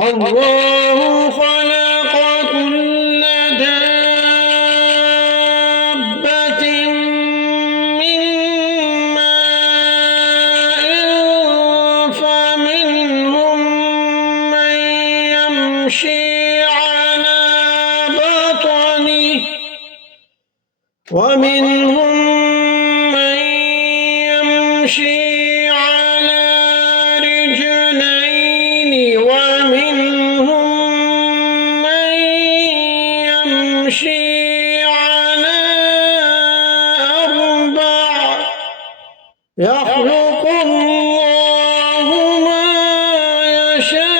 الله خلق كل دابة من ماء فمنهم من يمشي على بطنه ومنهم من يمشي على رجلين ومنهم من يمشي على أربع يخلق الله ما يشاء